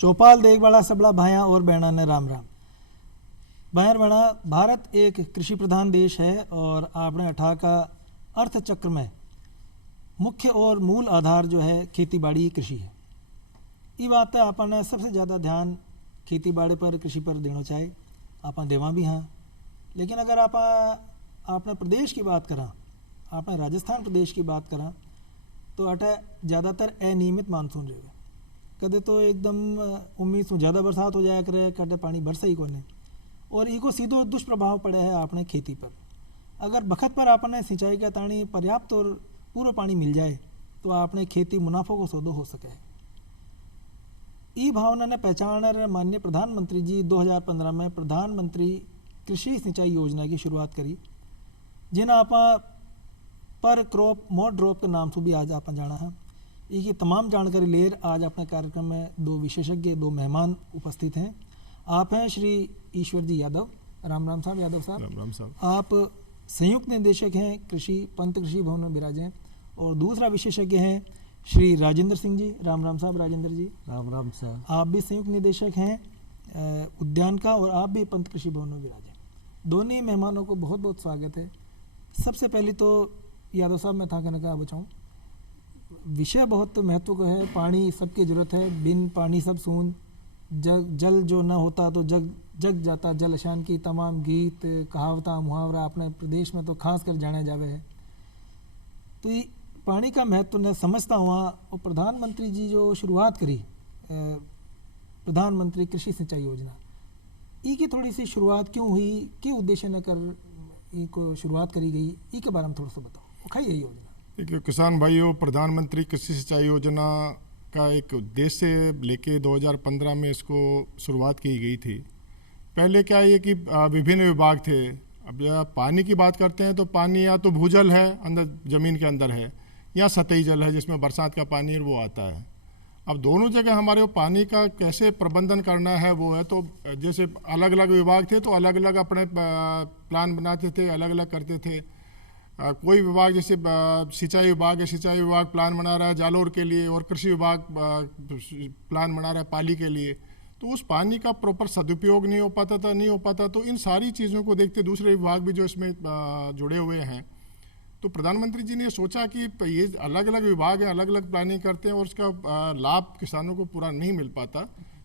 चौपाल देख बड़ा सबला भाया और बहना ने राम राम। बहर बड़ा भारत एक कृषि प्रधान देश है और आपने अठा का अर्थचक्र में मुख्य और मूल आधार जो है खेती बाड़ी कृषि है। ये बात है आपने सबसे ज़्यादा ध्यान खेती बाड़ी पर कृषि पर देना चाहिए, आप देवा भी हाँ। लेकिन अगर आप अपने प्रदेश की बात करा, आपने राजस्थान प्रदेश की बात करा तो अटा ज़्यादातर अनियमित मानसून रहे। कदे तो एकदम उम्मीद से ज़्यादा बरसात हो जाया करे, कदे पानी बरसा ही कोने और इको सीधो दुष्प्रभाव पड़े है आपने खेती पर। अगर बखत पर आपने सिंचाई का ताणी पर्याप्त और पूरा पानी मिल जाए तो आपने खेती मुनाफों को सौदो हो सके। ई भावना ने पहचान माननीय प्रधानमंत्री जी 2015 में प्रधानमंत्री कृषि सिंचाई योजना की शुरुआत करी, जिन्हें आप पर क्रॉप मोर ड्रॉप के नाम से भी आज आप जाना है। ये तमाम जानकारी लेकर आज अपने कार्यक्रम में दो विशेषज्ञ, दो मेहमान उपस्थित हैं। आप हैं श्री ईश्वर जी यादव, राम राम साहब। यादव साहब, राम राम साहब। आप संयुक्त निदेशक हैं कृषि पंत कृषि भवन में विराजे हैं। और दूसरा विशेषज्ञ हैं श्री राजेंद्र सिंह जी, राम राम साहब। राजेंद्र जी राम राम साहब। आप भी संयुक्त निदेशक हैं उद्यान का और आप भी पंत कृषि भवन में विराजे। दोनों ही मेहमानों को बहुत बहुत स्वागत है। सबसे पहले तो यादव साहब मैं था कहना कहा बचाऊँ, विषय बहुत महत्व का है। पानी सबकी जरूरत है, बिन पानी सब सून। जल जो ना होता तो जग जाता जल अशान की तमाम गीत कहावता मुहावरा अपने प्रदेश में तो खास कर जाने जावे है। तो ये पानी का महत्व न समझता हुआ और प्रधानमंत्री जी जो शुरुआत करी प्रधानमंत्री कृषि सिंचाई योजना, की थोड़ी सी शुरुआत क्यों हुई, के उद्देश्य न कर को शुरुआत करी गई, ई के बारे में थोड़ा सा बताओ। खाई यही योजना देखिए किसान भाइयों, प्रधानमंत्री कृषि सिंचाई योजना का एक उद्देश्य लेके 2015 में इसको शुरुआत की गई थी। पहले क्या ये कि विभिन्न विभाग थे। अब पानी की बात करते हैं तो पानी या तो भूजल है, अंदर ज़मीन के अंदर है, या सतही जल है जिसमें बरसात का पानी वो आता है। अब दोनों जगह हमारे पानी का कैसे प्रबंधन करना है वो है। तो जैसे अलग अलग विभाग थे तो अलग अलग अपने प्लान बनाते थे, अलग अलग करते थे। कोई विभाग जैसे सिंचाई विभाग है, सिंचाई विभाग प्लान बना रहा है जालोर के लिए, और कृषि विभाग प्लान बना रहा है पाली के लिए। तो उस पानी का प्रॉपर सदुपयोग नहीं हो पाता। तो इन सारी चीज़ों को देखते दूसरे विभाग भी जो इसमें जुड़े हुए हैं, तो प्रधानमंत्री जी ने सोचा कि ये अलग अलग विभाग हैं, अलग अलग प्लानिंग करते हैं और उसका लाभ किसानों को पूरा नहीं मिल पाता।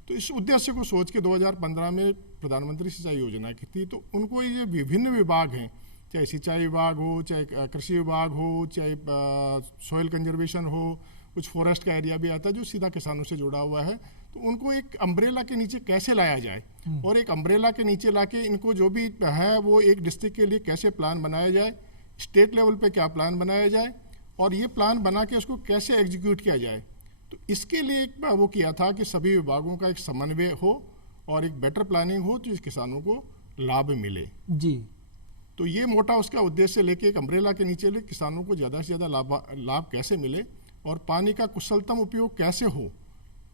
तो इस उद्देश्य को सोच के 2015 में प्रधानमंत्री सिंचाई योजना की थी। तो उनको ये विभिन्न विभाग हैं, चाहे सिंचाई विभाग हो, चाहे कृषि विभाग हो, चाहे सॉइल कंजर्वेशन हो, कुछ फॉरेस्ट का एरिया भी आता है जो सीधा किसानों से जुड़ा हुआ है। तो उनको एक अम्ब्रेला के नीचे कैसे लाया जाए और एक अम्ब्रेला के नीचे लाके इनको जो भी है वो एक डिस्ट्रिक्ट के लिए कैसे प्लान बनाया जाए, स्टेट लेवल पे क्या प्लान बनाया जाए और ये प्लान बना के उसको कैसे एग्जीक्यूट किया जाए। तो इसके लिए एक वो किया था कि सभी विभागों का एक समन्वय हो और एक बेटर प्लानिंग हो जो किसानों को लाभ मिले जी। तो ये मोटा उसका उद्देश्य लेके एक अम्ब्रेला के नीचे ले किसानों को ज़्यादा से ज़्यादा लाभ कैसे मिले और पानी का कुशलतम उपयोग कैसे हो,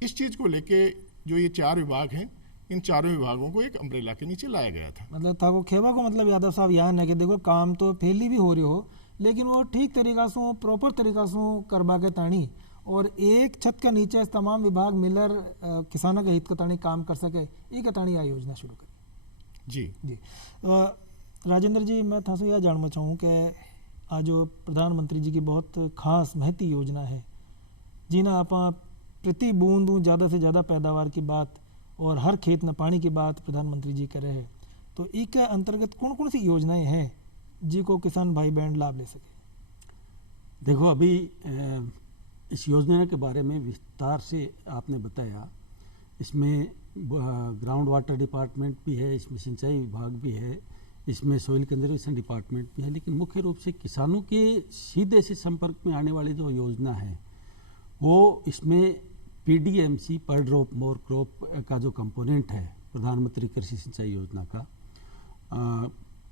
इस चीज़ को लेके जो ये 4 विभाग हैं, इन चारों विभागों को एक अम्ब्रेला के नीचे लाया गया था। मतलब था को खेवा को मतलब यादव साहब यहाँ है कि देखो काम तो फैली भी हो रही हो, लेकिन वो ठीक तरीका से प्रॉपर तरीका से करवा के ताणी और एक छत के नीचे तमाम विभाग मिलकर किसानों के हित का ताणी काम कर सके, ये का ताणी यह योजना शुरू करी। जी राजेंद्र जी, मैं था यह जानना चाहूँ कि आज जो प्रधानमंत्री जी की बहुत खास महती योजना है जिन्हें आप प्रति बूंद ज़्यादा से ज़्यादा पैदावार की बात और हर खेत में पानी की बात प्रधानमंत्री जी कर रहे हैं, तो इसके अंतर्गत कौन कौन सी योजनाएं हैं जिनको किसान भाई बहन लाभ ले सके? देखो अभी इस योजना के बारे में विस्तार से आपने बताया। इसमें ग्राउंड वाटर डिपार्टमेंट भी है, इसमें सिंचाई विभाग भी है, इसमें सॉइल कंजर्वेशन डिपार्टमेंट भी है, लेकिन मुख्य रूप से किसानों के सीधे से संपर्क में आने वाली जो योजना है वो इसमें PDMC पर ड्रॉप मोर क्रॉप का जो कंपोनेंट है प्रधानमंत्री कृषि सिंचाई योजना का,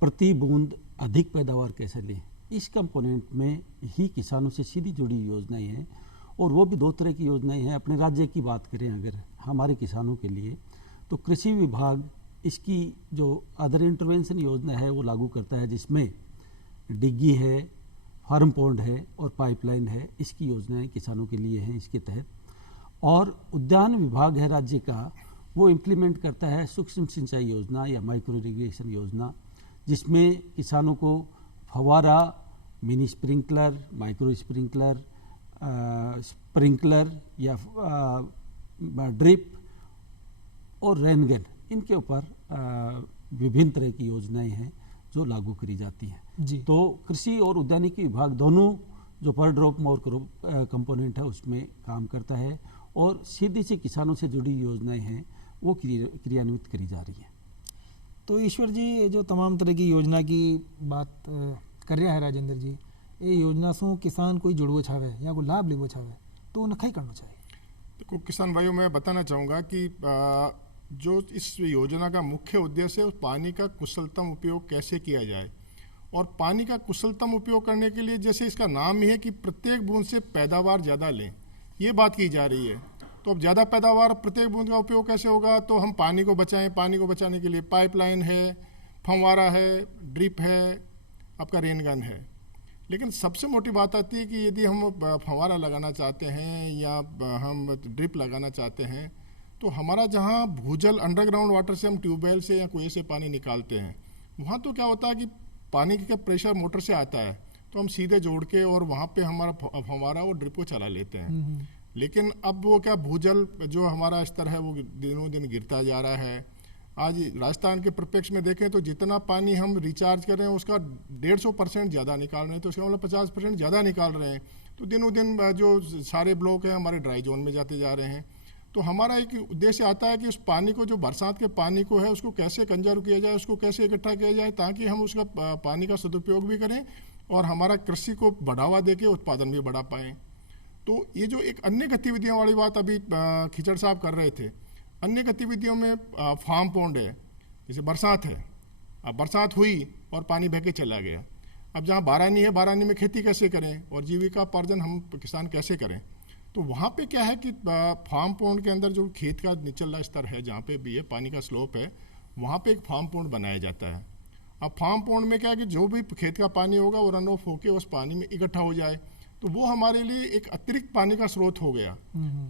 प्रति बूंद अधिक पैदावार कैसे लें, इस कंपोनेंट में ही किसानों से सीधी जुड़ी योजनाएं हैं। और वो भी 2 तरह की योजनाएं हैं। अपने राज्य की बात करें अगर हमारे किसानों के लिए, तो कृषि विभाग इसकी जो अदर इंटरवेंशन योजना है वो लागू करता है, जिसमें डिग्गी है, फार्म पॉन्ड है और पाइपलाइन है। इसकी योजनाएं किसानों के लिए हैं इसके तहत। और उद्यान विभाग है राज्य का, वो इम्प्लीमेंट करता है सूक्ष्म सिंचाई योजना या माइक्रो इरिगेशन योजना, जिसमें किसानों को फव्वारा, mini sprinkler, micro sprinkler, sprinkler या ड्रिप और रेनगन, इनके ऊपर विभिन्न तरह की योजनाएं हैं जो लागू करी जाती हैं। जी। तो कृषि और उद्यानिकी विभाग दोनों जो पर ड्रॉप मोर कंपोनेंट है उसमें काम करता है, और सीधी सी किसानों से जुड़ी योजनाएं हैं वो क्रियान्वित करी जा रही हैं। तो ईश्वर जी, ये जो तमाम तरह की योजना की बात कर रहा है राजेंद्र जी, ये योजना से किसान कोई जुड़वो चाहे या कोई लाभ लेवो चाहे तो उन्हें कहीं करना चाहिए। देखो किसान भाइयों, मैं बताना चाहूँगा कि जो इस योजना का मुख्य उद्देश्य है, पानी का कुशलतम उपयोग कैसे किया जाए। और पानी का कुशलतम उपयोग करने के लिए, जैसे इसका नाम ही है कि प्रत्येक बूंद से पैदावार ज़्यादा लें, ये बात की जा रही है। तो अब ज़्यादा पैदावार, प्रत्येक बूंद का उपयोग कैसे होगा, तो हम पानी को बचाएं। पानी को बचाने के लिए पाइपलाइन है, फंवारा है, ड्रिप है, आपका रेन गन है। लेकिन सबसे मोटी बात आती है कि यदि हम फंवारा लगाना चाहते हैं या हम ड्रिप लगाना चाहते हैं, तो हमारा जहाँ भूजल अंडरग्राउंड वाटर से हम ट्यूबवेल से या कुएं से पानी निकालते हैं, वहाँ तो क्या होता है कि पानी का प्रेशर मोटर से आता है, तो हम सीधे जोड़ के और वहाँ पे हमारा फंवारा और ड्रिप को चला लेते हैं। लेकिन अब वो क्या, भूजल जो हमारा स्तर है वो दिनों दिन गिरता जा रहा है। आज राजस्थान के परिप्रेक्ष्य में देखें तो जितना पानी हम रिचार्ज कर रहे हैं उसका 150% ज़्यादा निकाल रहे हैं, तो इसका मतलब 50% ज़्यादा निकाल रहे हैं। तो दिनों दिन जो सारे ब्लॉक हैं हमारे ड्राई जोन में जाते जा रहे हैं। तो हमारा एक उद्देश्य आता है कि उस पानी को, जो बरसात के पानी को है, उसको कैसे कंजर्व किया जाए, उसको कैसे इकट्ठा किया जाए, ताकि हम उसका पानी का सदुपयोग भी करें और हमारा कृषि को बढ़ावा देके उत्पादन भी बढ़ा पाएँ। तो ये जो एक अन्य गतिविधियों वाली बात अभी खिचड़ साहब कर रहे थे, अन्य गतिविधियों में फार्म पॉन्ड है, जैसे बरसात है, अब बरसात हुई और पानी बह के चला गया। अब जहाँ बारानी है, बारानी में खेती कैसे करें और जीविका उपार्जन हम किसान कैसे करें। तो वहाँ पे क्या है कि फार्म पॉन्ड के अंदर जो खेत का निचला स्तर है, जहाँ पे भी है पानी का स्लोप है, वहाँ पे एक फार्म पॉन्ड बनाया जाता है। अब फार्म पॉन्ड में क्या है कि जो भी खेत का पानी होगा वो रन ऑफ होके उस पानी में इकट्ठा हो जाए, तो वो हमारे लिए एक अतिरिक्त पानी का स्रोत हो गया।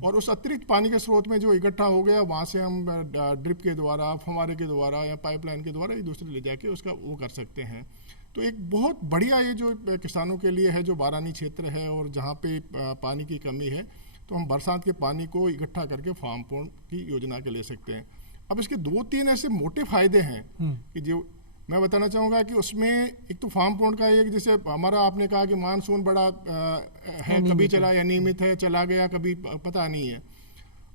और उस अतिरिक्त पानी के स्रोत में जो इकट्ठा हो गया, वहाँ से हम ड्रिप के द्वारा, फंवारे के द्वारा या पाइपलाइन के द्वारा एक दूसरे ले जाके उसका वो कर सकते हैं। तो एक बहुत बढ़िया ये जो किसानों के लिए है, जो बारानी क्षेत्र है और जहाँ पे पानी की कमी है, तो हम बरसात के पानी को इकट्ठा करके फार्म पॉन्ड की योजना के ले सकते हैं। अब इसके 2-3 ऐसे मोटे फायदे हैं कि जो मैं बताना चाहूँगा कि उसमें एक तो फार्म पॉन्ड का एक, जैसे हमारा आपने कहा कि मानसून बड़ा है, कभी चला या नियमित है, चला गया, कभी पता नहीं है।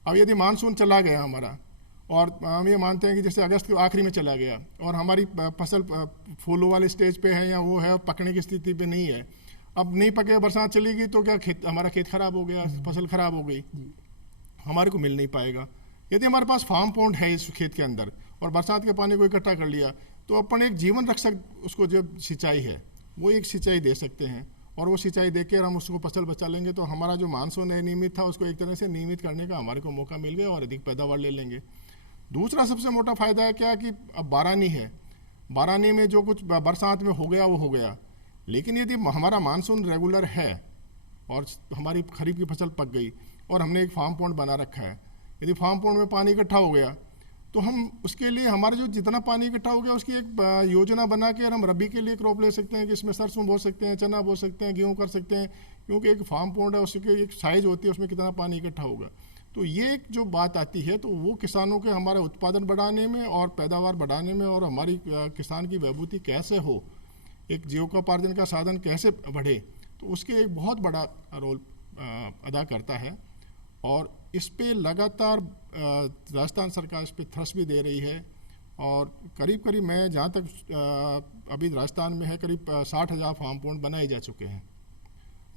अब यदि मानसून चला गया हमारा और हम ये मानते हैं कि जैसे अगस्त के आखिरी में चला गया और हमारी फसल फूलों वाले स्टेज पे है या वो है, पकने की स्थिति पे नहीं है, अब नहीं पके, बरसात चलेगी तो क्या हमारा खेत खराब हो गया, फसल खराब हो गई, हमारे को मिल नहीं पाएगा। यदि हमारे पास फार्म पॉन्ड है इस खेत के अंदर और बरसात के पानी को इकट्ठा कर लिया, तो अपन एक जीवन रक्षक, उसको जो सिंचाई है वो एक सिंचाई दे सकते हैं, और वो सिंचाई देकर हम उसको फसल बचा लेंगे, तो हमारा जो मानसून नियमित था उसको एक तरह से नियमित करने का हमारे को मौका मिल गया और अधिक पैदावार ले लेंगे। दूसरा सबसे मोटा फायदा है क्या कि अब बारानी है, बारानी में जो कुछ बरसात में हो गया वो हो गया, लेकिन यदि हमारा मानसून रेगुलर है और हमारी खरीफ की फसल पक गई और हमने एक फार्म पॉन्ड बना रखा है, यदि फार्म पॉन्ड में पानी इकट्ठा हो गया, तो हम उसके लिए हमारे जो जितना पानी इकट्ठा हो गया उसकी एक योजना बना के हम रबी के लिए क्रॉप ले सकते हैं कि इसमें सरसों बो सकते हैं, चना बो सकते हैं, गेहूँ कर सकते हैं, क्योंकि एक फार्म पॉन्ड है, उसकी एक साइज होती है, उसमें कितना पानी इकट्ठा होगा। तो ये एक जो बात आती है, तो वो किसानों के हमारे उत्पादन बढ़ाने में और पैदावार बढ़ाने में और हमारी किसान की विभूति कैसे हो, एक जीविकोपार्जन का साधन कैसे बढ़े, तो उसके एक बहुत बड़ा रोल अदा करता है। और इस पे लगातार राजस्थान सरकार इस पे थ्रस्ट भी दे रही है, और करीब करीब मैं जहाँ तक अभी राजस्थान में है, करीब 60,000 फार्म पॉन्ड बनाए जा चुके हैं।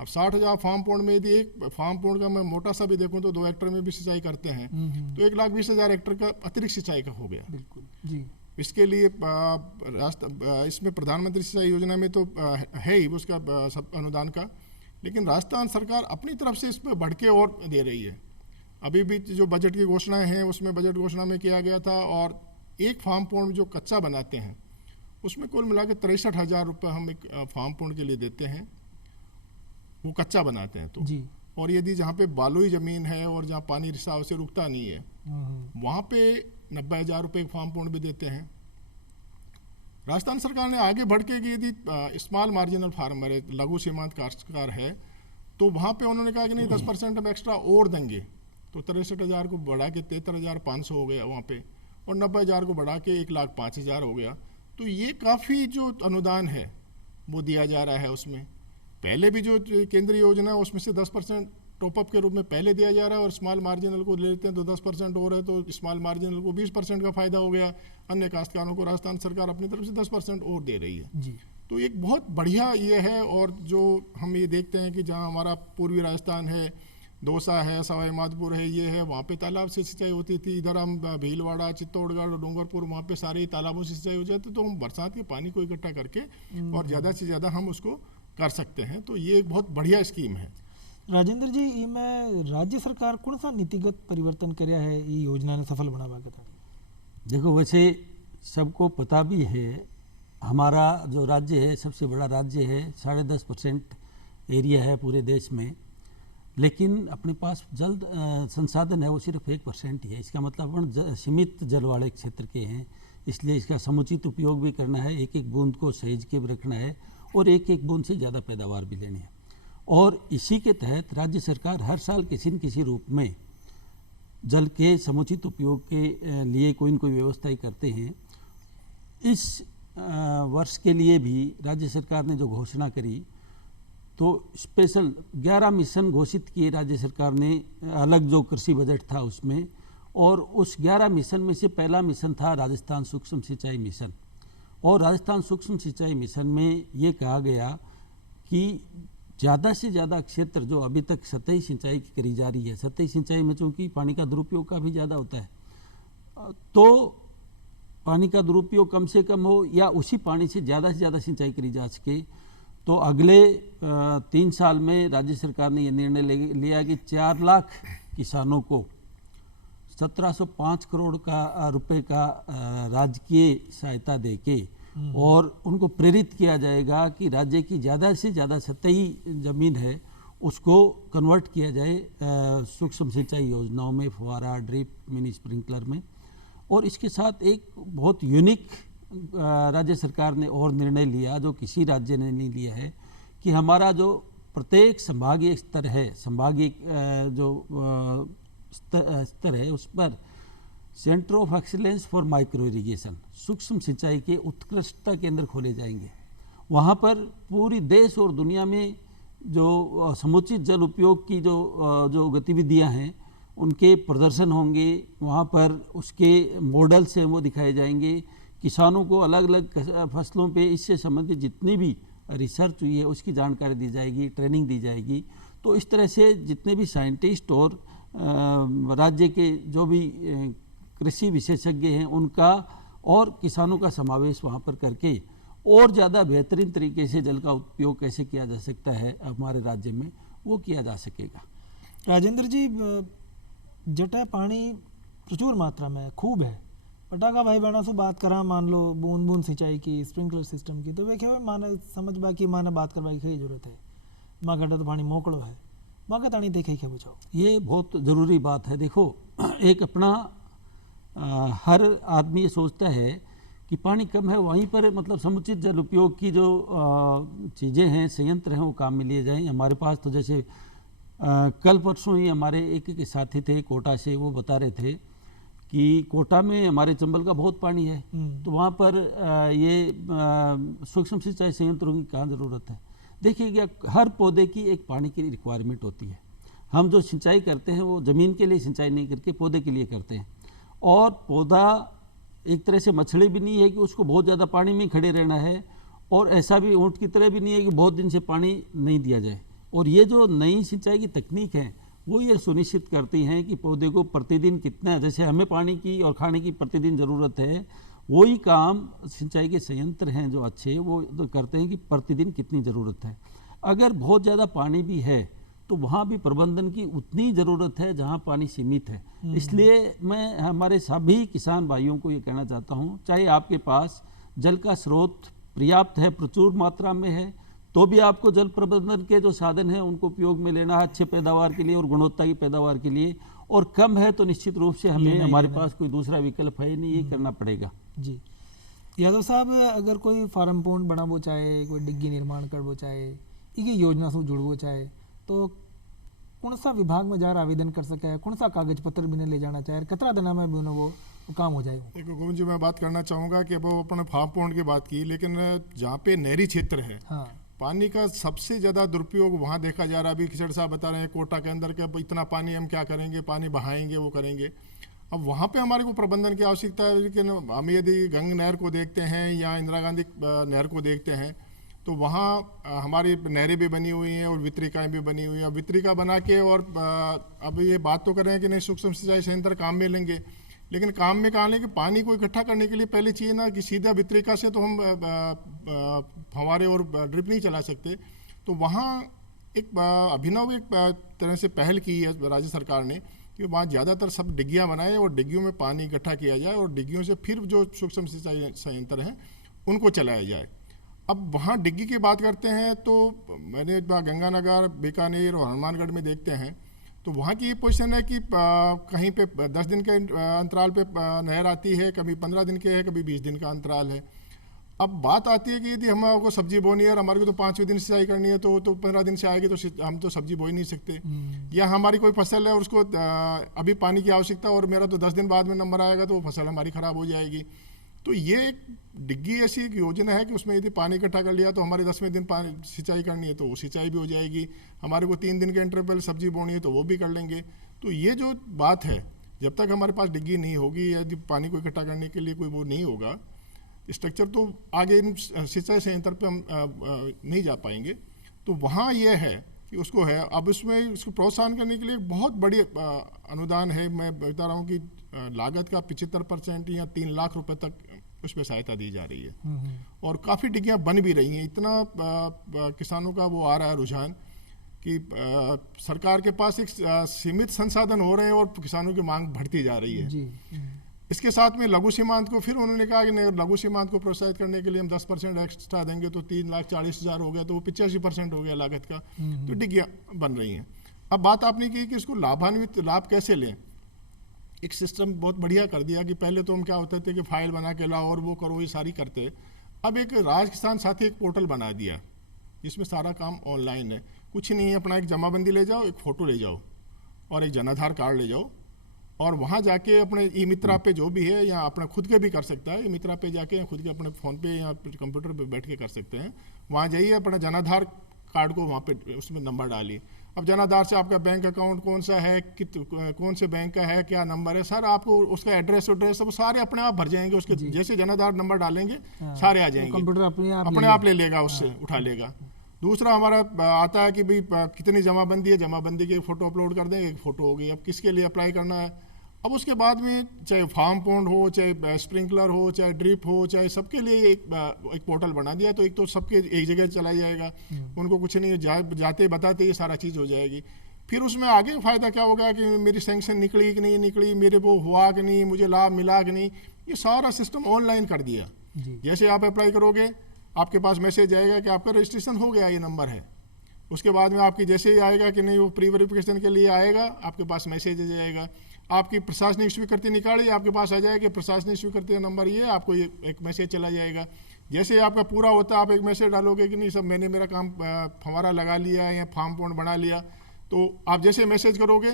अब 60,000 फार्म पॉन्ड में यदि एक फार्म पॉन्ड का मैं मोटा सा भी देखूं तो 2 हेक्टेयर में भी सिंचाई करते हैं, तो 1,20,000 हेक्टेयर का अतिरिक्त सिंचाई का हो गया। बिल्कुल जी। इसके लिए इसमें प्रधानमंत्री सिंचाई योजना में तो है ही उसका सब अनुदान का, लेकिन राजस्थान सरकार अपनी तरफ से इस पर बढ़ के और दे रही है। अभी भी जो बजट की घोषणाएं हैं उसमें बजट घोषणा में किया गया था, और एक फार्म पॉन्ड जो कच्चा बनाते हैं उसमें कुल मिला के 63,000 रुपये हम एक फार्म पॉन्ड के लिए देते हैं, वो कच्चा बनाते हैं। तो और यदि जहाँ पे बालुई ज़मीन है और जहाँ पानी रिसाव से रुकता नहीं है, वहाँ पे 90,000 रुपये फार्म पूर्ण भी देते हैं। राजस्थान सरकार ने आगे बढ़ के कि यदि स्मॉल मार्जिनल फार्मर है, लघु सीमांत काश्तकार है, तो वहाँ पे उन्होंने कहा कि नहीं 10% हम एक्स्ट्रा और देंगे, तो 63,000 को बढ़ा के 73,500 हो गया वहाँ पे, और 90,000 को बढ़ा के 1,05,000 हो गया। तो ये काफ़ी जो अनुदान है वो दिया जा रहा है। उसमें पहले भी जो केंद्रीय योजना है उसमें से 10% टॉपअप के रूप में पहले दिया जा रहा है, और स्मॉल मार्जिनल को ले लेते हैं तो 10% और है, तो स्मॉल मार्जिनल को 20% का फ़ायदा हो गया। अन्य काश्तकारों को राजस्थान सरकार अपनी तरफ से 10% और दे रही है जी। तो एक बहुत बढ़िया ये है। और जो हम ये देखते हैं कि जहाँ हमारा पूर्वी राजस्थान है, दौसा है, सवाई माधोपुर है, ये है, वहाँ पे तालाब से सिंचाई होती थी। इधर हम भीलवाड़ा, चित्तौड़गढ़, डूंगरपुर, वहाँ पे सारे तालाबों से सिंचाई हो जाती, तो हम बरसात के पानी को इकट्ठा करके और ज़्यादा से ज़्यादा हम उसको कर सकते हैं। तो ये एक बहुत बढ़िया स्कीम है। राजेंद्र जी, इमें राज्य सरकार कौन सा नीतिगत परिवर्तन कर्या है ये योजना ने सफल बनावा के? देखो, वैसे सबको पता भी है, हमारा जो राज्य है सबसे बड़ा राज्य है, 10.5% एरिया है पूरे देश में, लेकिन अपने पास जल संसाधन है वो सिर्फ 1% ही है। इसका मतलब हम सीमित जल वाले क्षेत्र के हैं, इसलिए इसका समुचित उपयोग भी करना है, एक एक बूंद को सहेज के भी रखना है और एक एक बूंद से ज़्यादा पैदावार भी लेनी है। और इसी के तहत राज्य सरकार हर साल किसी न किसी रूप में जल के समुचित उपयोग के लिए कोई न कोई व्यवस्था ही करते हैं। इस वर्ष के लिए भी राज्य सरकार ने जो घोषणा करी, तो स्पेशल 11 मिशन घोषित किए राज्य सरकार ने, अलग जो कृषि बजट था उसमें, और उस 11 मिशन में से पहला मिशन था राजस्थान सूक्ष्म सिंचाई मिशन। और राजस्थान सूक्ष्म सिंचाई मिशन में ये कहा गया कि ज़्यादा से ज़्यादा क्षेत्र जो अभी तक सतही सिंचाई की करी जा रही है, सतही सिंचाई में चूँकि पानी का दुरुपयोग काफ़ी ज़्यादा होता है, तो पानी का दुरुपयोग कम से कम हो या उसी पानी से ज़्यादा सिंचाई करी जा सके। तो अगले 3 साल में राज्य सरकार ने यह निर्णय लिया कि 4 लाख किसानों को 1705 करोड़ का रुपए का राजकीय सहायता देके और उनको प्रेरित किया जाएगा कि राज्य की ज़्यादा से ज़्यादा सतही ज़मीन है उसको कन्वर्ट किया जाए सूक्ष्म सिंचाई योजनाओं में, फुहारा, ड्रिप, मिनी स्प्रिंकलर में। और इसके साथ एक बहुत यूनिक राज्य सरकार ने और निर्णय लिया जो किसी राज्य ने नहीं लिया है, कि हमारा जो प्रत्येक संभागीय स्तर है, संभागीय जो स्तर है, उस पर centre of excellence for micro irrigation, सूक्ष्म सिंचाई के उत्कृष्टता केंद्र खोले जाएंगे। वहाँ पर पूरी देश और दुनिया में जो समुचित जल उपयोग की जो गतिविधियाँ हैं उनके प्रदर्शन होंगे, वहाँ पर उसके मॉडल्स हैं वो दिखाए जाएंगे। किसानों को अलग अलग फसलों पे इससे संबंधित जितनी भी रिसर्च हुई है उसकी जानकारी दी जाएगी, ट्रेनिंग दी जाएगी। तो इस तरह से जितने भी साइंटिस्ट और राज्य के जो भी कृषि विशेषज्ञ हैं उनका और किसानों का समावेश वहाँ पर करके और ज़्यादा बेहतरीन तरीके से जल का उपयोग कैसे किया जा सकता है हमारे राज्य में, वो किया जा सकेगा। राजेंद्र जी, जटा पानी प्रचुर मात्रा में खूब है, पटाखा भाई बहनों से बात करा, मान लो बूंद बूंद सिंचाई की, स्प्रिंकलर सिस्टम की, तो वे माने समझ बाकी माने बात करवाई की जरूरत है। माँ घटा तो पानी मोकड़ो है, माँ का तानी देखे क्या बचाओ, ये बहुत ज़रूरी बात है। देखो, एक अपना हर आदमी ये सोचता है कि पानी कम है, वहीं पर मतलब समुचित जल उपयोग की जो चीज़ें हैं, संयंत्र हैं, वो काम में लिए जाएँ। हमारे पास तो जैसे कल परसों ही हमारे एक साथी थे कोटा से, वो बता रहे थे कि कोटा में हमारे चंबल का बहुत पानी है, तो वहाँ पर ये सूक्ष्म सिंचाई संयंत्रों की कहाँ ज़रूरत है। देखिए, क्या हर पौधे की एक पानी की रिक्वायरमेंट होती है। हम जो सिंचाई करते हैं वो ज़मीन के लिए सिंचाई नहीं करके पौधे के लिए करते हैं। और पौधा एक तरह से मछली भी नहीं है कि उसको बहुत ज़्यादा पानी में खड़े रहना है, और ऐसा भी ऊँट की तरह भी नहीं है कि बहुत दिन से पानी नहीं दिया जाए। और ये जो नई सिंचाई की तकनीक है वो ये सुनिश्चित करती हैं कि पौधे को प्रतिदिन कितना, जैसे हमें पानी की और खाने की प्रतिदिन ज़रूरत है, वही काम सिंचाई के संयंत्र हैं जो अच्छे वो तो करते हैं कि प्रतिदिन कितनी ज़रूरत है। अगर बहुत ज़्यादा पानी भी है तो वहाँ भी प्रबंधन की उतनी ज़रूरत है जहाँ पानी सीमित है। इसलिए मैं हमारे सभी किसान भाइयों को ये कहना चाहता हूँ, चाहे आपके पास जल का स्रोत पर्याप्त है, प्रचुर मात्रा में है, तो भी आपको जल प्रबंधन के जो साधन हैं उनको उपयोग में लेना है अच्छे पैदावार के लिए और गुणवत्ता की पैदावार के लिए, और कम है तो निश्चित रूप से हमें हमारे पास कोई दूसरा विकल्प है नहीं, ये करना पड़ेगा। जी यादव साहब, अगर कोई फार्म पॉन्ड बनावो चाहे, कोई डिग्गी निर्माण करवो चाहे, ये योजना से जुड़वो चाहे, तो कौन सा विभाग में जार आवेदन कर सके, कौन सा कागज पत्र भी ले जाना चाहे, कितना दिन में भी वो काम हो जाएगा? देखो गोविंद जी, मैं बात करना चाहूँगा कि वो अपने फार्म पॉन्ड की बात की, लेकिन जहाँ पे नहरी क्षेत्र है, हाँ पानी का सबसे ज़्यादा दुरुपयोग वहाँ देखा जा रहा है। अभी किचड़ साहब बता रहे हैं कोटा के अंदर के इतना पानी हम क्या करेंगे, पानी बहाएंगे, वो करेंगे। अब वहाँ पे हमारे को प्रबंधन की आवश्यकता है, लेकिन हम यदि गंग नहर को देखते हैं या इंदिरा गांधी नहर को देखते हैं तो वहाँ हमारी नहरें भी बनी हुई हैं और वितरिकाएँ भी बनी हुई हैं। वितरिका बना के और अब ये बात तो कर रहे हैं कि नहीं सूक्ष्म सिंचाई संयंत्र काम में लेंगे, लेकिन काम में कहाँ लेंगे? पानी को इकट्ठा करने के लिए पहले चाहिए ना कि सीधा वितरिका से तो हम फव्वारे और ड्रिप नहीं चला सकते। तो वहाँ एक अभिनव एक तरह से पहल की है राज्य सरकार ने कि वहाँ ज़्यादातर सब डिग्गियाँ बनाए और डिग्गियों में पानी इकट्ठा किया जाए और डिग्गियों से फिर जो सूक्ष्म सिंचाई संयंत्र हैं उनको चलाया जाए। अब वहाँ डिग्गी की बात करते हैं तो मैंने गंगानगर, बीकानेर और हनुमानगढ़ में देखते हैं तो वहाँ की ये पोजीशन है कि कहीं पे 10 दिन के अंतराल पे नहर आती है, कभी 15 दिन के है, कभी 20 दिन का अंतराल है। अब बात आती है कि यदि हमको सब्जी बोनी है और हमारे को तो 5वें दिन सिंचाई करनी है तो 15 दिन से आएगी तो हम तो सब्जी बो ही नहीं सकते। या हमारी कोई फसल है और उसको अभी पानी की आवश्यकता और मेरा तो 10 दिन बाद में नंबर आएगा तो वो फसल हमारी ख़राब हो जाएगी। तो ये एक डिग्गी ऐसी एक योजना है कि उसमें यदि पानी इकट्ठा कर लिया तो हमारे 10वें दिन पानी सिंचाई करनी है तो वो सिंचाई भी हो जाएगी। हमारे को 3 दिन के इंटरवल सब्जी बोनी है तो वो भी कर लेंगे। तो ये जो बात है, जब तक हमारे पास डिग्गी नहीं होगी या जब पानी को इकट्ठा करने के लिए कोई वो नहीं होगा स्ट्रक्चर, तो आगे इन सिंचाई संयंत्र पे हम नहीं जा पाएंगे। तो वहाँ ये है कि उसको है, अब इसमें इसको प्रोत्साहन करने के लिए बहुत बड़ी अनुदान है। मैं बता रहा हूँ कि लागत का 75% या 3 लाख रुपए तक उस पर सहायता दी जा रही है और काफ़ी डिग्गियाँ बन भी रही हैं। इतना किसानों का वो आ रहा है रुझान कि सरकार के पास एक सीमित संसाधन हो रहे हैं और किसानों की मांग बढ़ती जा रही है। जी इसके साथ में लघु सीमांत को फिर उन्होंने कहा कि नहीं, लघु सीमांत को प्रोत्साहित करने के लिए हम 10% एक्स्ट्रा देंगे तो 3,40,000 हो गया, तो वो 85% हो गया लागत का। तो डिग्गियाँ बन रही हैं। अब बात आपने की कि इसको लाभ कैसे लें। एक सिस्टम बहुत बढ़िया कर दिया कि पहले तो हम क्या होते थे कि फाइल बना के लाओ और वो करो, ये सारी करते। अब एक राज किसान साथी एक पोर्टल बना दिया जिसमें सारा काम ऑनलाइन है। कुछ नहीं है, अपना एक जमाबंदी ले जाओ, एक फ़ोटो ले जाओ और एक जनाधार कार्ड ले जाओ और वहाँ जाके अपने ई मित्रा पे जो भी है या अपना खुद के भी कर सकता है। ई मित्रा पे जाके खुद के अपने फ़ोन पे या कंप्यूटर पे बैठ के कर सकते हैं। वहाँ जाइए, अपना जनाधार कार्ड को वहाँ पे उसमें नंबर डालिए। अब जनाधार से आपका बैंक अकाउंट कौन सा है, कौन से बैंक का है, क्या नंबर है, सर आपको उसका एड्रेस सब सारे अपने आप भर जाएंगे। उसके जैसे जनाधार नंबर डालेंगे सारे आ जाएंगे, कंप्यूटर अपने आप ले लेगा, उससे उठा लेगा। दूसरा हमारा आता है कि भाई कितनी जमाबंदी है, जमाबंदी की फ़ोटो अपलोड कर देंगे, एक फ़ोटो हो गई। अब किसके लिए अप्लाई करना है, अब उसके बाद में चाहे फार्म पॉन्ड हो, चाहे स्प्रिंकलर हो, चाहे ड्रिप हो, चाहे सबके लिए एक पोर्टल बना दिया। तो एक तो सबके एक जगह चला जाएगा, उनको कुछ नहीं जाते बताते ये सारा चीज़ हो जाएगी। फिर उसमें आगे फ़ायदा क्या होगा कि मेरी सैंक्शन निकली कि नहीं निकली, मेरे वो हुआ कि नहीं, मुझे लाभ मिला कि नहीं, ये सारा सिस्टम ऑनलाइन कर दिया। जैसे आप अप्लाई करोगे आपके पास मैसेज आएगा कि आपका रजिस्ट्रेशन हो गया, ये नंबर है। उसके बाद में आपकी जैसे ही आएगा कि नहीं, वो प्री वेरिफिकेशन के लिए आएगा, आपके पास मैसेज आ जाएगा। आपकी प्रशासनिक स्वीकृति निकाली, आपके पास आ जाएगा कि प्रशासनिक स्वीकृति का नंबर ये, आपको ये एक मैसेज चला जाएगा। जैसे ही आपका पूरा होता है आप एक मैसेज डालोगे कि नहीं सब मैंने मेरा काम फव्वारा लगा लिया या फार्म पॉन्ड बना लिया, तो आप जैसे मैसेज करोगे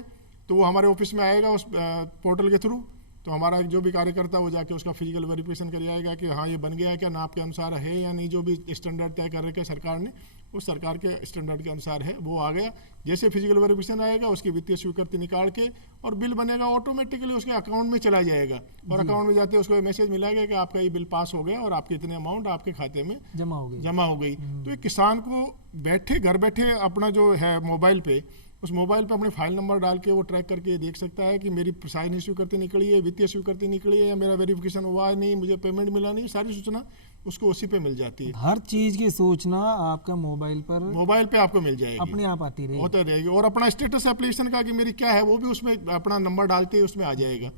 तो वो हमारे ऑफिस में आएगा उस पोर्टल के थ्रू। तो हमारा जो भी कार्यकर्ता वो जाके उसका फिजिकल वेरिफिकेशन कर जाएगा कि हाँ ये बन गया है क्या, नाप के अनुसार है या नहीं, जो भी स्टैंडर्ड तय कर रखे सरकार ने उस सरकार के स्टैंडर्ड के अनुसार है, वो आ गया। जैसे फिजिकल वेरिफिकेशन आएगा उसकी वित्तीय स्वीकृति निकाल के और बिल बनेगा, ऑटोमेटिकली उसके अकाउंट में चला जाएगा और अकाउंट में जाते उसको मैसेज मिलेगा कि आपका ये बिल पास हो गया और आपके इतने अमाउंट आपके खाते में जमा हो गई। तो एक किसान को बैठे घर बैठे अपना जो है मोबाइल पे, उस मोबाइल पे अपने फाइल नंबर डाल के वो ट्रैक करके देख सकता है कि मेरी प्रशासनिक स्वीकृति निकली है, वित्तीय स्वीकृति निकली है, या मेरा वेरिफिकेशन हुआ है नहीं, मुझे पेमेंट मिला नहीं, सारी सूचना उसको उसी पे मिल जाती है। हर चीज की सूचना आपका मोबाइल पे आपको मिल जाएगी, अपने आप आती रहेगी। और अपना स्टेटस एप्लीकेशन का कि मेरी क्या है वो भी उसमें अपना नंबर डालते ही उसमें आ जाएगा।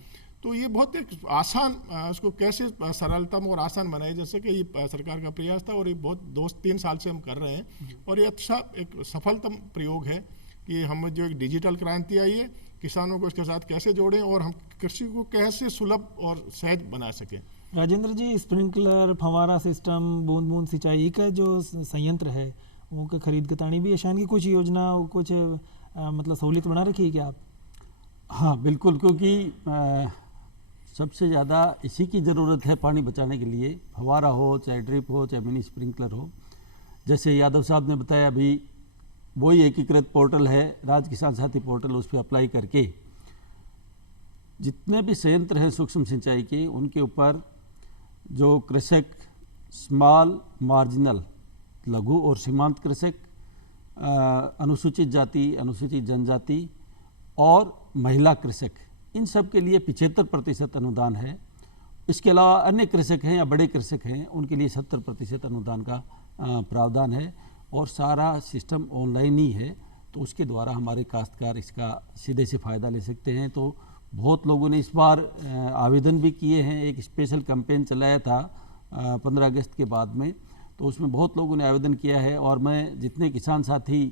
तो ये बहुत एक आसान उसको कैसे सरलतम और आसान बनाए, जैसे कि ये सरकार का प्रयास था और ये बहुत 2-3 साल से हम कर रहे हैं और ये अच्छा एक सफलतम प्रयोग है कि हम जो एक डिजिटल क्रांति आई है, किसानों को इसके साथ कैसे जोड़ें और हम कृषि को कैसे सुलभ और सहज बना सकें। राजेंद्र जी, स्प्रिंकलर, फवारा सिस्टम, बूंद बूंद सिंचाई का जो संयंत्र है वो के खरीद के ताणी भी ईशान की कुछ योजना, कुछ मतलब सहूलियत बना रखी है क्या आप? हाँ बिल्कुल, क्योंकि सबसे ज़्यादा इसी की ज़रूरत है पानी बचाने के लिए, फवारा हो चाहे ड्रिप हो चाहे मिनी स्प्रिंकलर हो। जैसे यादव साहब ने बताया, अभी वही एकीकृत पोर्टल है राज किसान साथी पोर्टल, उस पर अप्लाई करके जितने भी संयंत्र हैं सूक्ष्म सिंचाई के, उनके ऊपर जो कृषक स्मॉल मार्जिनल लघु और सीमांत कृषक, अनुसूचित जाति, अनुसूचित जनजाति और महिला कृषक, इन सब के लिए 75% अनुदान है। इसके अलावा अन्य कृषक हैं या बड़े कृषक हैं, उनके लिए 70% अनुदान का प्रावधान है और सारा सिस्टम ऑनलाइन ही है, तो उसके द्वारा हमारे काश्तकार इसका सीधे से फ़ायदा ले सकते हैं। तो बहुत लोगों ने इस बार आवेदन भी किए हैं, एक स्पेशल कैंपेन चलाया था 15 अगस्त के बाद में, तो उसमें बहुत लोगों ने आवेदन किया है और मैं जितने किसान साथी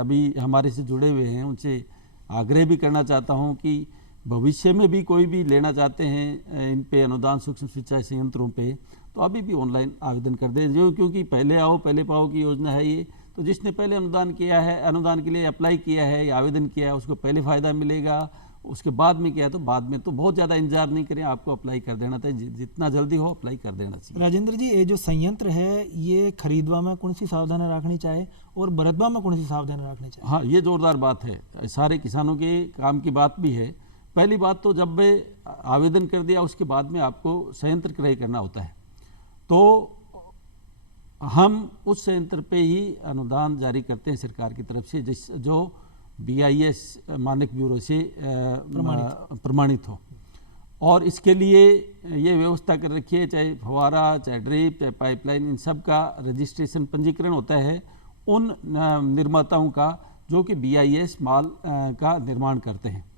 अभी हमारे से जुड़े हुए हैं उनसे आग्रह भी करना चाहता हूं कि भविष्य में भी कोई भी लेना चाहते हैं इन पे अनुदान सूक्ष्म सिंचाई संयंत्रों पे, तो अभी भी ऑनलाइन आवेदन कर दें, जो क्योंकि पहले आओ पहले पाओ की योजना है ये। तो जिसने पहले अनुदान किया है, अनुदान के लिए अप्लाई किया है या आवेदन किया है, उसको पहले फ़ायदा मिलेगा, उसके बाद में किया है तो बाद में। तो बहुत ज़्यादा इंतजार नहीं करें, आपको अप्लाई कर देना चाहिए, जितना जल्दी हो अप्लाई कर देना चाहिए। राजेंद्र जी, ये जो संयंत्र है ये खरीदवा में कौन सी सावधानी रखनी चाहिए और बरतवा में कौन सी सावधानी रखनी चाहिए? हाँ, ये ज़ोरदार बात है, सारे किसानों के काम की बात भी है। पहली बात तो जब आवेदन कर दिया उसके बाद में आपको संयंत्र क्रय करना होता है, तो हम उस संयंत्र पे ही अनुदान जारी करते हैं सरकार की तरफ से, जिस जो BIS मानक ब्यूरो से प्रमाणित हो। और इसके लिए ये व्यवस्था कर रखी है, चाहे फवारा चाहे ड्रिप चाहे पाइपलाइन, इन सब का रजिस्ट्रेशन पंजीकरण होता है उन निर्माताओं का जो कि BIS माल का निर्माण करते हैं।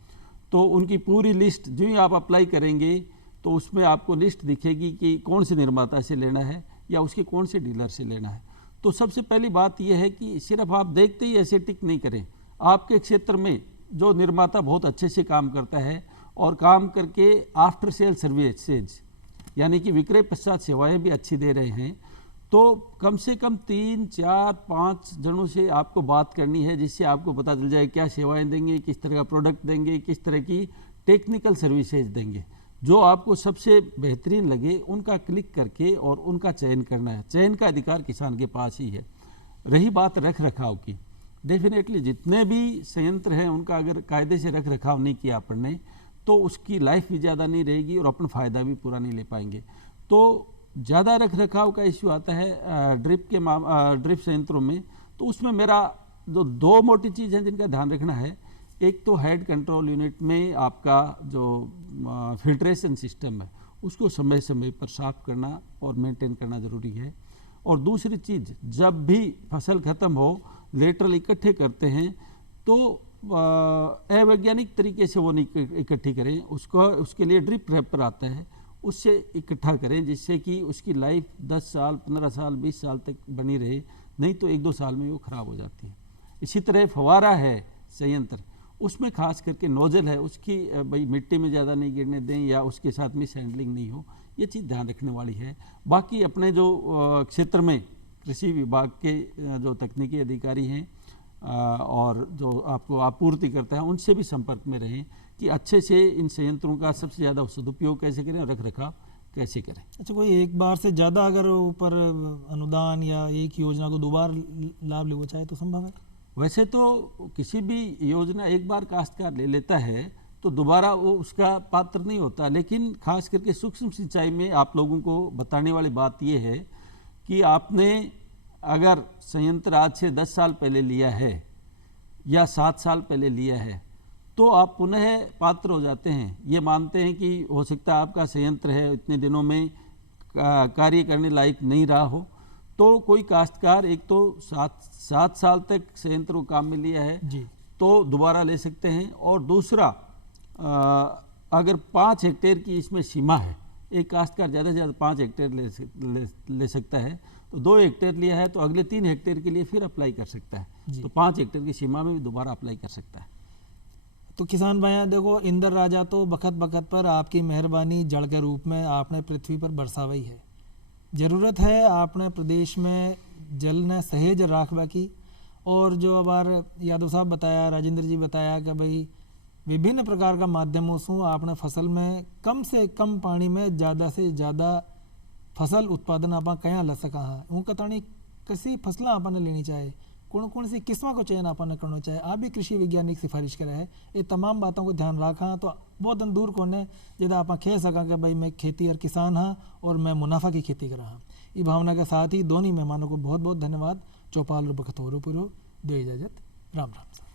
तो उनकी पूरी लिस्ट जो ही आप अप्लाई करेंगे तो उसमें आपको लिस्ट दिखेगी कि कौन से निर्माता से लेना है या उसके कौन से डीलर से लेना है। तो सबसे पहली बात यह है कि सिर्फ आप देखते ही ऐसे टिक नहीं करें, आपके क्षेत्र में जो निर्माता बहुत अच्छे से काम करता है और काम करके आफ्टर सेल सर्विसेज यानी कि विक्रय पश्चात सेवाएं भी अच्छी दे रहे हैं, तो कम से कम 3, 4, 5 जनों से आपको बात करनी है, जिससे आपको पता चल जाए क्या सेवाएं देंगे, किस तरह का प्रोडक्ट देंगे, किस तरह की टेक्निकल सर्विसेज देंगे। जो आपको सबसे बेहतरीन लगे उनका क्लिक करके और उनका चयन करना है। चयन का अधिकार किसान के पास ही है। रही बात रख रखाव की, डेफिनेटली जितने भी संयंत्र हैं उनका अगर कायदे से रख रखाव नहीं किया अपन ने तो उसकी लाइफ भी ज़्यादा नहीं रहेगी और अपन फ़ायदा भी पूरा नहीं ले पाएंगे। तो ज़्यादा रख रखाव का इश्यू आता है ड्रिप संयंत्रों में, तो उसमें मेरा जो 2 मोटी चीज़ हैं जिनका ध्यान रखना है, एक तो हेड कंट्रोल यूनिट में आपका जो फिल्ट्रेशन सिस्टम है उसको समय समय पर साफ करना और मेंटेन करना ज़रूरी है। और दूसरी चीज़, जब भी फसल ख़त्म हो लेटरल इकट्ठे करते हैं तो अवैज्ञानिक तरीके से वो नहीं इकट्ठी करें, उसको उसके लिए ड्रिप रैपर आता है, उससे इकट्ठा करें, जिससे कि उसकी लाइफ 10 साल 15 साल 20 साल तक बनी रहे, नहीं तो 1-2 साल में वो ख़राब हो जाती है। इसी तरह फवारा है संयंत्र, उसमें खास करके नोजल है, उसकी भाई मिट्टी में ज़्यादा नहीं गिरने दें या उसके साथ मिस हैंडलिंग नहीं हो, ये चीज़ ध्यान रखने वाली है। बाकी अपने जो क्षेत्र में कृषि विभाग के जो तकनीकी अधिकारी हैं और जो आपको आपूर्ति करता है उनसे भी संपर्क में रहें कि अच्छे से इन संयंत्रों का सबसे ज़्यादा सदुपयोग कैसे करें और रख रखाव कैसे करें। अच्छा, कोई एक बार से ज़्यादा अगर ऊपर अनुदान या एक योजना को 2 बार लाभ लेना चाहे तो संभव है? वैसे तो किसी भी योजना एक बार काश्तकार ले लेता है तो दोबारा वो उसका पात्र नहीं होता, लेकिन खास करके सूक्ष्म सिंचाई में आप लोगों को बताने वाली बात ये है कि आपने अगर संयंत्र आज से 10 साल पहले लिया है या 7 साल पहले लिया है तो आप पुनः पात्र हो जाते हैं। ये मानते हैं कि हो सकता है आपका संयंत्र है इतने दिनों में कार्य करने लायक नहीं रहा हो, तो कोई काश्तकार एक तो 7 साल तक संयंत्र को काम में लिया है जी, तो दोबारा ले सकते हैं। और दूसरा अगर 5 हेक्टेयर की इसमें सीमा है, एक काश्तकार ज़्यादा से ज़्यादा 5 हेक्टेयर ले सकता है, तो 2 हेक्टेयर लिया है तो अगले 3 हेक्टेयर के लिए फिर अप्लाई कर सकता है। तो 5 हेक्टेयर की सीमा में भी दोबारा अप्लाई कर सकता है। तो किसान भाइयों देखो, इंदर राजा तो बखत बखत पर आपकी मेहरबानी जड़ के रूप में आपने पृथ्वी पर बरसावई है। ज़रूरत है आपने प्रदेश में जल ने सहेज राखवा की। और जो अबार यादव साहब बताया, राजेंद्र जी बताया कि भाई विभिन्न प्रकार का माध्यमों से आपने फसल में कम से कम पानी में ज़्यादा से ज़्यादा फसल उत्पादन आप कहाँ ला सका है। वो कतानी कैसी फसलें आपने लेनी चाहिए, कौन कौन सी किस्मों को चयन आपने करना चाहिए, आप भी कृषि वैज्ञानिक सिफारिश करे है। ये तमाम बातों को ध्यान रखा तो बहुत दूर कोने जब आप कह सका कि भाई मैं खेती और किसान हाँ और मैं मुनाफा की खेती कर रहा। ये भावना के साथ ही दोनों मेहमानों को बहुत बहुत धन्यवाद। चौपाल और बखतौर पुरो दो इजाज़त, राम राम।